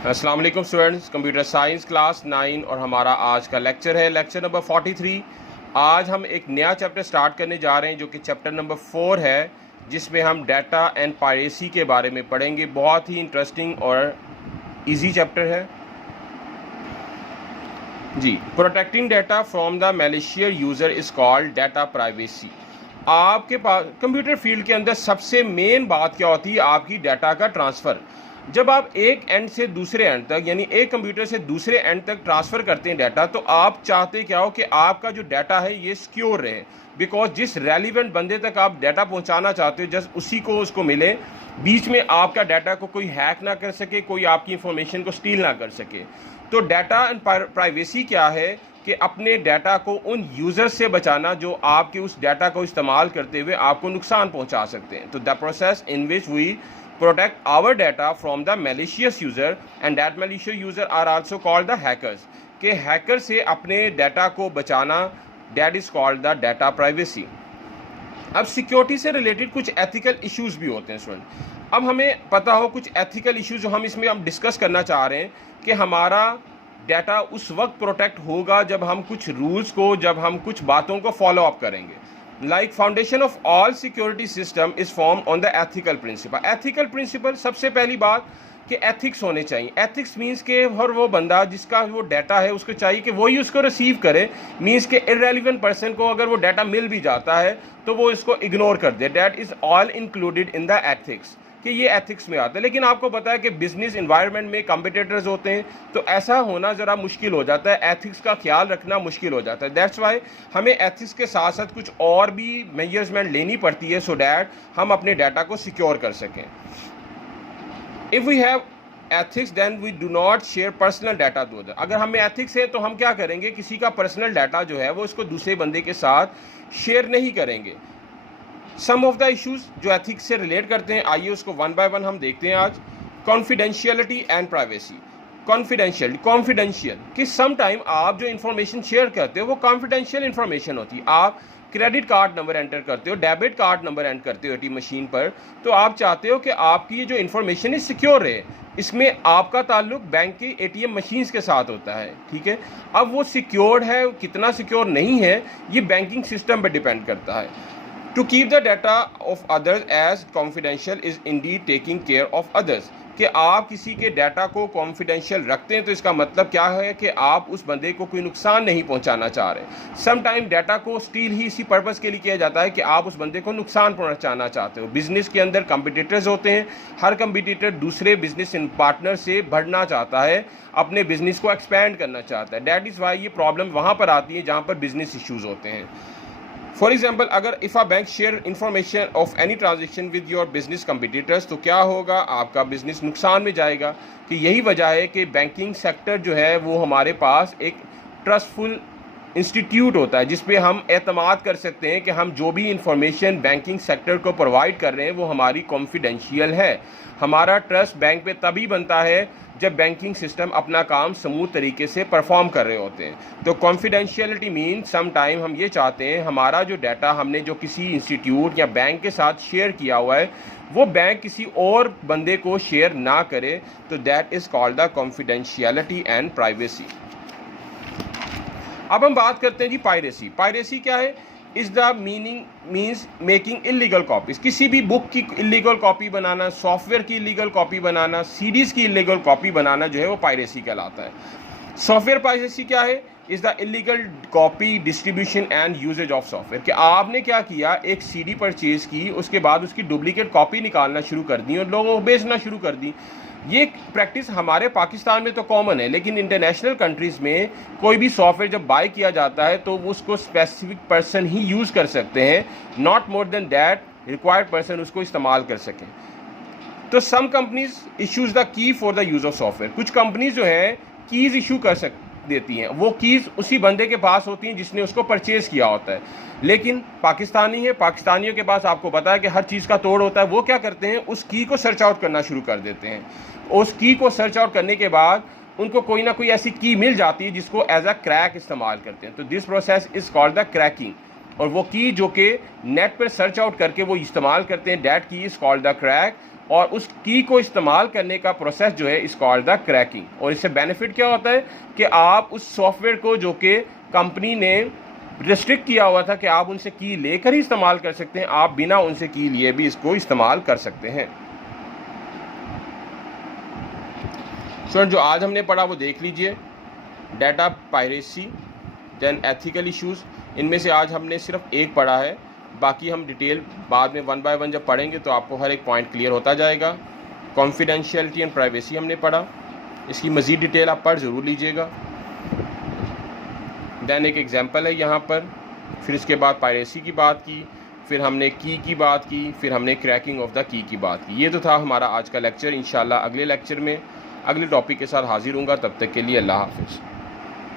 अस्सलाम वालेकुम students, computer science class 9 और हमारा आज का लेक्चर है लेक्चर नंबर 43। आज हम एक नया चैप्टर स्टार्ट करने जा रहे हैं जो कि चैप्टर नंबर 4 है, जिसमें हम डाटा एंड पायरेसी के बारे में पढ़ेंगे। बहुत ही इंटरेस्टिंग और इजी चैप्टर है जी। Protecting data from the malicious user is called data privacy. आपके पास कंप्यूटर फील्ड के अंदर सबसे मेन बात क्या होती है? आपकी डाटा का ट्रांसफ़र। जब आप एक एंड से दूसरे एंड तक, यानी एक कंप्यूटर से दूसरे एंड तक ट्रांसफ़र करते हैं डाटा, तो आप चाहते क्या हो कि आपका जो डाटा है ये सिक्योर रहे। बिकॉज जिस रेलिवेंट बंदे तक आप डाटा पहुंचाना चाहते हो जस्ट उसी को उसको मिले, बीच में आपका डाटा को कोई हैक ना कर सके, कोई आपकी इंफॉर्मेशन को स्टील ना कर सके। तो डाटा एंड प्राइवेसी क्या है कि अपने डाटा को उन यूज़र्स से बचाना जो आपके उस डाटा को इस्तेमाल करते हुए आपको नुकसान पहुंचा सकते हैं। तो the process in which we protect our data from the malicious user and that malicious user are also called the hackers। के हैकर से अपने डाटा को बचाना, that is called the data privacy। अब सिक्योरिटी से रिलेटेड कुछ ethical issues भी होते हैं स्टूडेंट। अब हमें पता हो कुछ एथिकल इश्यूज जो हम इसमें हम डिस्कस करना चाह रहे हैं कि हमारा डाटा उस वक्त प्रोटेक्ट होगा जब हम कुछ रूल्स को, जब हम कुछ बातों को फॉलो अप करेंगे। Like foundation of all security system is form on the ethical principle. Ethical principle, सबसे पहली बात कि एथिक्स होने चाहिए। एथिक्स मीन्स के हर वो बंदा जिसका वो डाटा है उसको चाहिए कि वही उसको रिसीव करे। मीन्स के इररेलेवेंट पर्सन को अगर वो डाटा मिल भी जाता है तो वो इसको इग्नोर कर दे। That is all included in the ethics, कि ये एथिक्स में आता है। लेकिन आपको पता है कि बिजनेस इन्वायरमेंट में कॉम्पिटिटर्स होते हैं, तो ऐसा होना ज़रा मुश्किल हो जाता है, एथिक्स का ख्याल रखना मुश्किल हो जाता है। दैट्स वाई हमें एथिक्स के साथ साथ कुछ और भी मेजर्समेंट लेनी पड़ती है सो डैट हम अपने डाटा को सिक्योर कर सकें। If we have ethics then we do not share personal data to other. अगर हमें एथिक्स है तो हम क्या करेंगे, किसी का पर्सनल डाटा जो है वो उसको दूसरे बंदे के साथ शेयर नहीं करेंगे। सम ऑफ द इश्यूज जो एथिक्स से रिलेट करते हैं, आइए उसको वन बाय वन हम देखते हैं आज। Confidentiality and privacy. कॉन्फिडेंशियल कि सम टाइम आप जो इन्फॉर्मेशन शेयर करते हो वो कॉन्फिडेंशियल इन्फॉर्मेशन होती है। आप क्रेडिट कार्ड नंबर एंटर करते हो, डेबिट कार्ड नंबर एंटर करते हो एटीएम मशीन पर, तो आप चाहते हो कि आपकी ये जो इन्फॉर्मेशन है सिक्योर रहे। इसमें आपका ताल्लुक बैंक के एटीएम मशीन्स के साथ होता है, ठीक है। अब वो सिक्योर है, कितना सिक्योर नहीं है, ये बैंकिंग सिस्टम पर डिपेंड करता है। To keep the data of others as confidential is indeed taking care of others। कि आप किसी के डाटा को कॉन्फिडेंशियल रखते हैं तो इसका मतलब क्या है कि आप उस बंदे को कोई नुकसान नहीं पहुंचाना चाह रहे। सम टाइम डाटा को स्टील ही इसी पर्पस के लिए किया जाता है कि आप उस बंदे को नुकसान पहुंचाना चाहते हो। बिजनेस के अंदर कंपटीटर्स होते हैं, हर कंपटीटर दूसरे बिजनेस पार्टनर से बढ़ना चाहता है, अपने बिजनेस को एक्सपैंड करना चाहता है। दैट इज़ वाई ये प्रॉब्लम वहाँ पर आती है जहाँ पर बिजनेस इशूज़ होते हैं। फॉर एग्जाम्पल, अगर if a bank share information of any transaction with your business competitors, तो क्या होगा, आपका बिजनेस नुकसान में जाएगा। कि यही वजह है कि बैंकिंग सेक्टर जो है वो हमारे पास एक ट्रस्टफुल इंस्टीट्यूट होता है जिस पे हम एतमाद कर सकते हैं कि हम जो भी इंफॉर्मेशन बैंकिंग सेक्टर को प्रोवाइड कर रहे हैं वो हमारी कॉन्फिडेंशियल है। हमारा ट्रस्ट बैंक पे तभी बनता है जब बैंकिंग सिस्टम अपना काम स्मूथ तरीके से परफॉर्म कर रहे होते हैं। तो कॉन्फिडेंशियलिटी मीन सम टाइम हम ये चाहते हैं हमारा जो डाटा हमने जो किसी इंस्टीट्यूट या बैंक के साथ शेयर किया हुआ है वो बैंक किसी और बंदे को शेयर ना करे। तो that is called the confidentiality and privacy. अब हम बात करते हैं जी पायरेसी। पायरेसी क्या है? Is the means making illegal copies. किसी भी बुक की इलीगल कॉपी बनाना, सॉफ्टवेयर की इलीगल कॉपी बनाना, सीडीज़ की इलीगल कॉपी बनाना जो है वो पायरेसी कहलाता है। सॉफ्टवेयर पायरेसी क्या है? Is the illegal copy distribution and usage of software. कि आपने क्या किया, एक सीडी परचेज की, उसके बाद उसकी डुप्लीकेट कॉपी निकालना शुरू कर दी और लोगों को बेचना शुरू कर दी। ये प्रैक्टिस हमारे पाकिस्तान में तो कॉमन है, लेकिन इंटरनेशनल कंट्रीज़ में कोई भी सॉफ्टवेयर जब बाय किया जाता है तो उसको स्पेसिफिक पर्सन ही यूज़ कर सकते हैं, not more than that required person उसको इस्तेमाल कर सकें। तो some companies issues the key for the use of software. कुछ कंपनीज जो हैं कीज़ इशू कर देती हैं, वो कीज़ उसी बंदे के पास होती हैं जिसने उसको परचेज़ किया होता है। लेकिन पाकिस्तानी है, पाकिस्तानियों के पास आपको पता है कि हर चीज़ का तोड़ होता है। वो क्या करते हैं, उस की को सर्च आउट करना शुरू कर देते हैं। उस की को सर्च आउट करने के बाद उनको कोई ना कोई ऐसी की मिल जाती है जिसको एज अ क्रैक इस्तेमाल करते हैं। तो this process is called the cracking. और वो की जो कि नेट पर सर्च आउट करके वो इस्तेमाल करते हैं, दैट की इज़ कॉल्ड द क्रैक। और उस की को इस्तेमाल करने का प्रोसेस जो है इज़ कॉल्ड द क्रैकिंग। और इससे बेनिफिट क्या होता है कि आप उस सॉफ्टवेयर को जो कि कंपनी ने रिस्ट्रिक्ट किया हुआ था कि आप उनसे की लेकर ही इस्तेमाल कर सकते हैं, आप बिना उनसे की लिए भी इसको इस्तेमाल कर सकते हैं। स्टूडेंट, जो आज हमने पढ़ा वो देख लीजिए, data piracy, then ethical issues. इनमें से आज हमने सिर्फ एक पढ़ा है, बाकी हम डिटेल बाद में 1 बाय 1 जब पढ़ेंगे तो आपको हर एक पॉइंट क्लियर होता जाएगा। कॉन्फिडेंशियलिटी एंड प्राइवेसी हमने पढ़ा, इसकी मज़ीद डिटेल आप पढ़ ज़रूर लीजिएगा। देन एक एग्जांपल है यहाँ पर, फिर इसके बाद पायरेसी की बात की, फिर हमने की बात की, फिर हमने क्रैकिंग ऑफ द की बात की। ये तो था हमारा आज का लेक्चर। इंशाल्लाह अगले लेक्चर में अगले टॉपिक के साथ हाजिर होऊंगा। तब तक के लिए अल्लाह हाफिज़।